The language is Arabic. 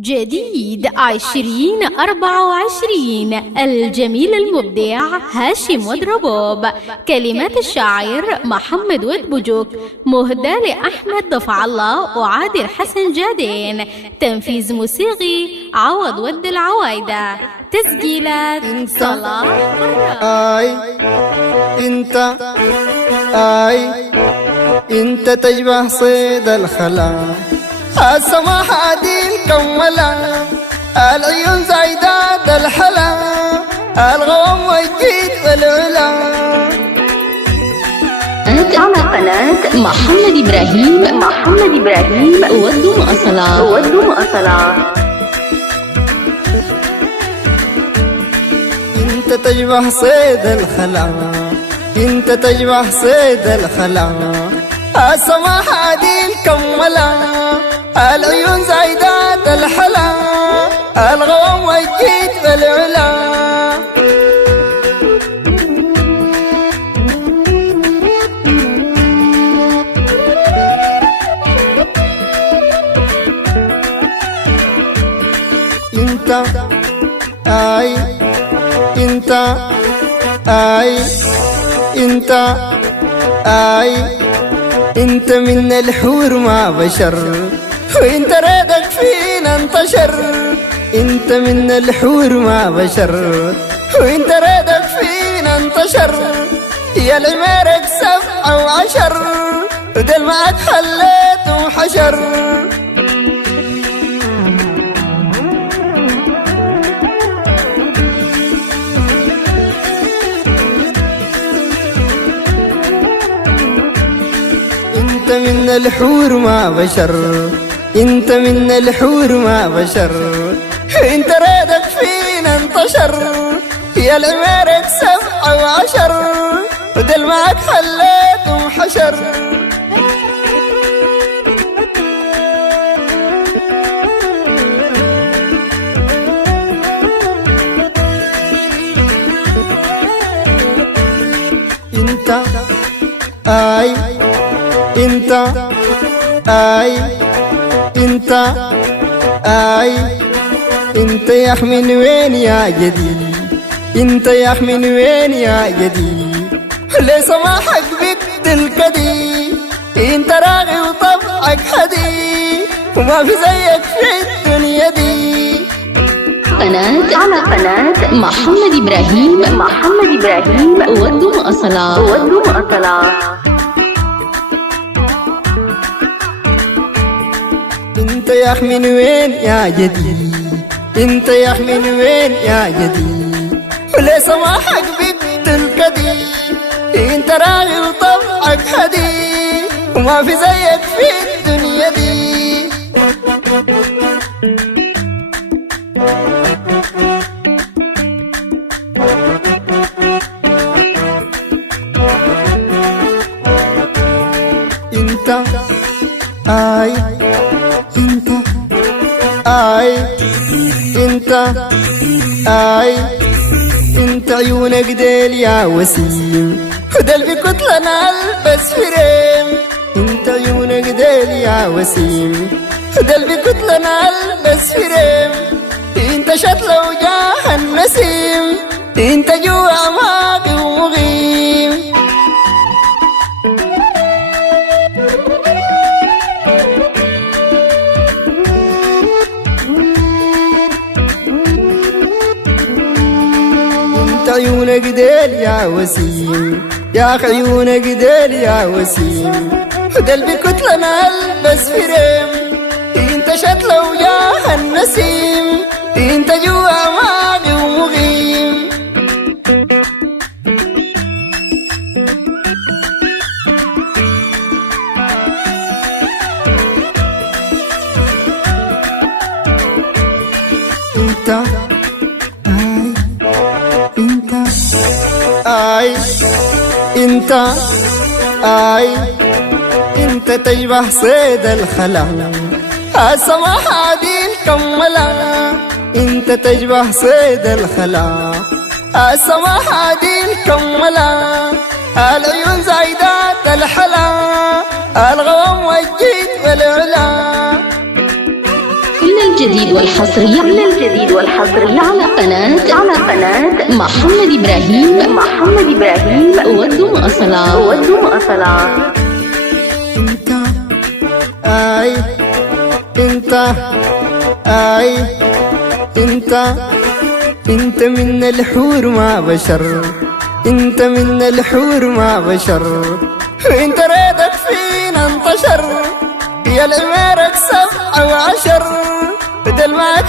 جديد 2024 الجميل المبدع هاشم ودربوب. كلمات الشاعر محمد ود بوجوك، مهدى لأحمد دفع الله وعادل حسن جادين. تنفيذ موسيقي عوض ود العوايدة. تسجيلات صلاح انت تشبه صيد الخلا، السماح عديل كملا، العيون زايدات الحلا، الغوام والجيد والعلا. أنت على قناة محمد إبراهيم ودوا مأصلة. انت تشبه صيد الخلا، انت تشبه صيد الخلا، السماح عديل كملا، العيون زايدات الحلا، الغوام والجيد والعلا. انت من الحور ما بشر، وانت ريدك فينا انتشر. انت من الحور ما بشر، وانت ريدك فينا انتشر. يا العمارك 7 و10، ودل معك خليته حشر. انت من الحور ما بشر، انت من الحور ما بشر، انت ريدك فينا انتشر. يا العمارك 7 و10، ودل معك خليته حشر. انت يا اخ من وين يا جديد، انت يا اخ من وين يا جديد، ليه سماحك بيقتل كدي. انت راغي وطبعك هدي، وما في زيك في الدنيا دي. على قناة محمد إبراهيم ودوا مأصلة. انت يا اخ من وين يا جديد، انت يا اخ من وين يا جديد، وليه سماحك بيقتل كدي. انت راغي وطبعك هدي، وما في زيك في الدنيا دي. انت عيونك ديل يا وسيم، ودل بكتلنا البس فريم. انت عيونك ديل يا وسيم، ودل بكتلنا البس فريم. انت شتلة وجاه النسيم، انت جوا عماقي ومغيم. عيونك ديل يا وسيم، يا اخ عيونك ديل يا وسيم، ودل بكتلنا البس فريم. انت شتلة وجاه النسيم، انت جوا عماقي ومغيم. انت تشبه صيد الخلا، السماح عديل كملا. انت تشبه صيد الخلا، السماح عديل كملا، العيون زايدات الحلا، الغوام والجيد والعلا. كل الجديد والحصري على قناة محمد إبراهيم ودم أصلا. انت من الحور ما بشر، انت من الحور ما بشر، وانت ريدك فينا انتشر، يا العمارك 7 و10 بدل ما